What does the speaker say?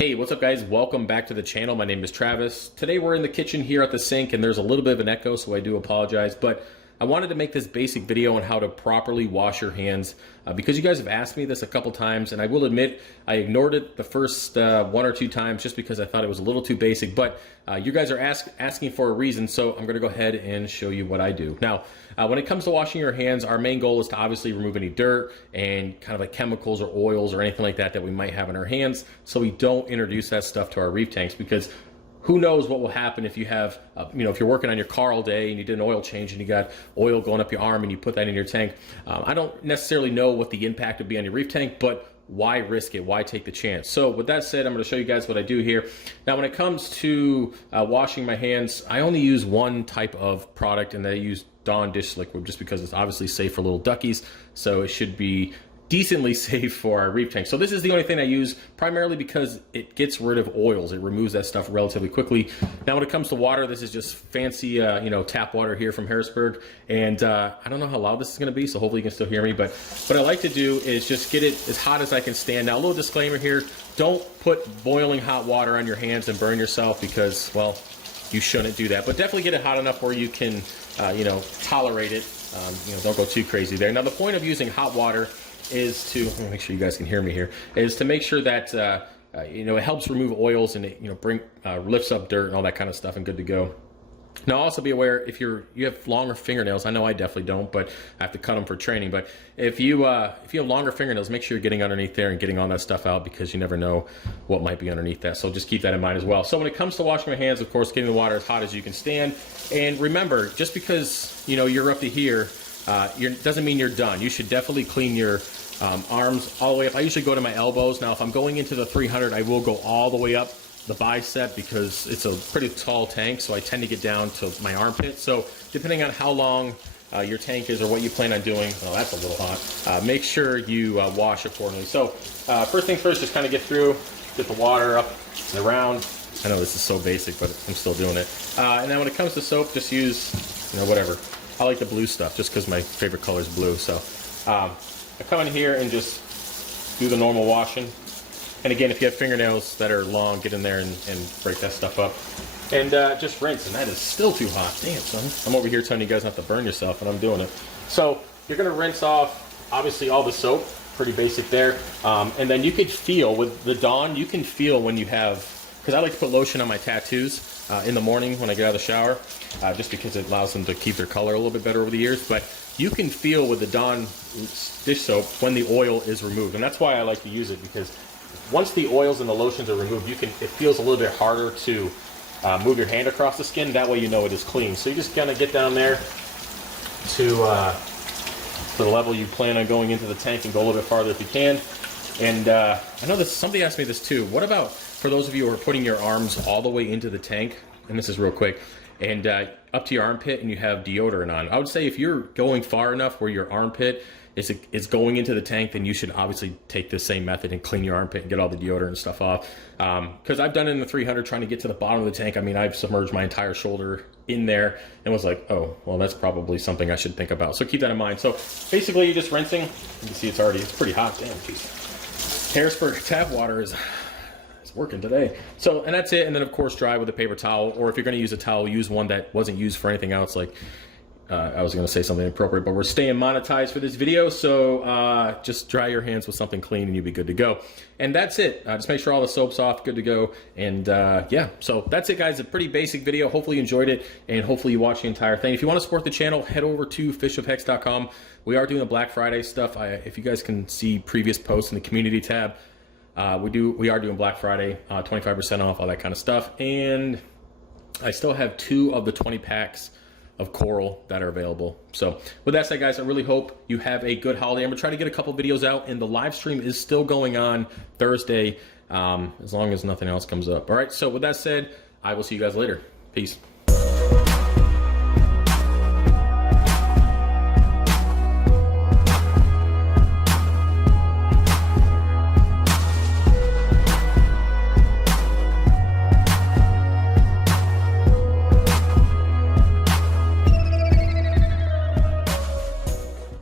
Hey, what's up guys? Welcome back to the channel. My name is Travis. Today we're in the kitchen here at the sink and there's a little bit of an echo, so I do apologize, but I wanted to make this basic video on how to properly wash your hands because you guys have asked me this a couple times, and I will admit I ignored it the first one or two times just because I thought it was a little too basic, but you guys are asking for a reason, so I'm going to go ahead and show you what I do. Now, when it comes to washing your hands, our main goal is to obviously remove any dirt and kind of like chemicals or oils or anything like that that we might have in our hands, so we don't introduce that stuff to our reef tanks, because who knows what will happen if you have, if you're working on your car all day and you did an oil change and you got oil going up your arm and you put that in your tank. I don't necessarily know what the impact would be on your reef tank, but why risk it? Why take the chance? So with that said, I'm going to show you guys what I do here. Now, when it comes to washing my hands, I only use one type of product, and I use Dawn dish liquid just because it's obviously safe for little duckies. So it should be decently safe for our reef tank. So this is the only thing I use, primarily because it gets rid of oils. It removes that stuff relatively quickly. Now, when it comes to water, this is just fancy, tap water here from Harrisburg. And I don't know how loud this is gonna be, so hopefully you can still hear me. But what I like to do is just get it as hot as I can stand. Now, a little disclaimer here, don't put boiling hot water on your hands and burn yourself because, well, you shouldn't do that. But definitely get it hot enough where you can, tolerate it. Don't go too crazy there. Now, the point of using hot water is to, let me make sure you guys can hear me here, is to make sure that it helps remove oils and it lifts up dirt and all that kind of stuff, and good to go. Now, also be aware, if you have longer fingernails, I know I definitely don't, but I have to cut them for training, but if you have longer fingernails, make sure you're getting underneath there and getting all that stuff out, because you never know what might be underneath that. So just keep that in mind as well. So when it comes to washing my hands, of course, getting the water as hot as you can stand. And remember, just because you're up to here, doesn't mean you're done. You should definitely clean your arms all the way up. I usually go to my elbows. Now, if I'm going into the 300, I will go all the way up the bicep because it's a pretty tall tank, so I tend to get down to my armpit. So depending on how long your tank is or what you plan on doing, oh, that's a little hot, make sure you wash accordingly. So first things first, just kind of get the water up and around. I know this is so basic, but I'm still doing it. And then when it comes to soap, just use, whatever. I like the blue stuff just because my favorite color is blue. So I come in here and just do the normal washing. And again, if you have fingernails that are long, get in there and break that stuff up. And just rinse, and that is still too hot. Damn, son. I'm over here telling you guys not to burn yourself, and I'm doing it. So you're gonna rinse off, obviously, all the soap, pretty basic there. And then you could feel, with the Dawn, you can feel when you have, because I like to put lotion on my tattoos in the morning when I get out of the shower, just because it allows them to keep their color a little bit better over the years. But you can feel with the Dawn dish soap when the oil is removed, and that's why I like to use it, because once the oils and the lotions are removed, it feels a little bit harder to move your hand across the skin. That way you know it is clean. So you just kind of get down there to the level you plan on going into the tank, and go a little bit farther if you can. And I know this, somebody asked me this too. What about for those of you who are putting your arms all the way into the tank, and this is real quick, and up to your armpit, and you have deodorant on? I would say if you're going far enough where your armpit is going into the tank, then you should obviously take the same method and clean your armpit and get all the deodorant and stuff off. Because I've done it in the 300 trying to get to the bottom of the tank. I mean, I've submerged my entire shoulder in there and was like, oh, well, that's probably something I should think about. So keep that in mind. So basically, you're just rinsing. You can see it's pretty hot. Damn, jeez. Harrisburg tap water is working today. So, and that's it. And then, of course, dry with a paper towel. Or if you're going to use a towel, use one that wasn't used for anything else, like I was going to say something inappropriate, but we're staying monetized for this video, so just dry your hands with something clean and you'll be good to go. And that's it. Just make sure all the soap's off, good to go. And yeah, so that's it, guys. A pretty basic video. Hopefully you enjoyed it, and hopefully you watched the entire thing. If you want to support the channel, head over to FishOfHex.com. We are doing the Black Friday stuff. If you guys can see previous posts in the community tab, we are doing Black Friday, 25% off, all that kind of stuff. And I still have 2 of the 20 packs of coral that are available. So with that said, guys, I really hope you have a good holiday. I'm gonna try to get a couple videos out, and the live stream is still going on Thursday, as long as nothing else comes up. All right, so with that said, I will see you guys later. Peace.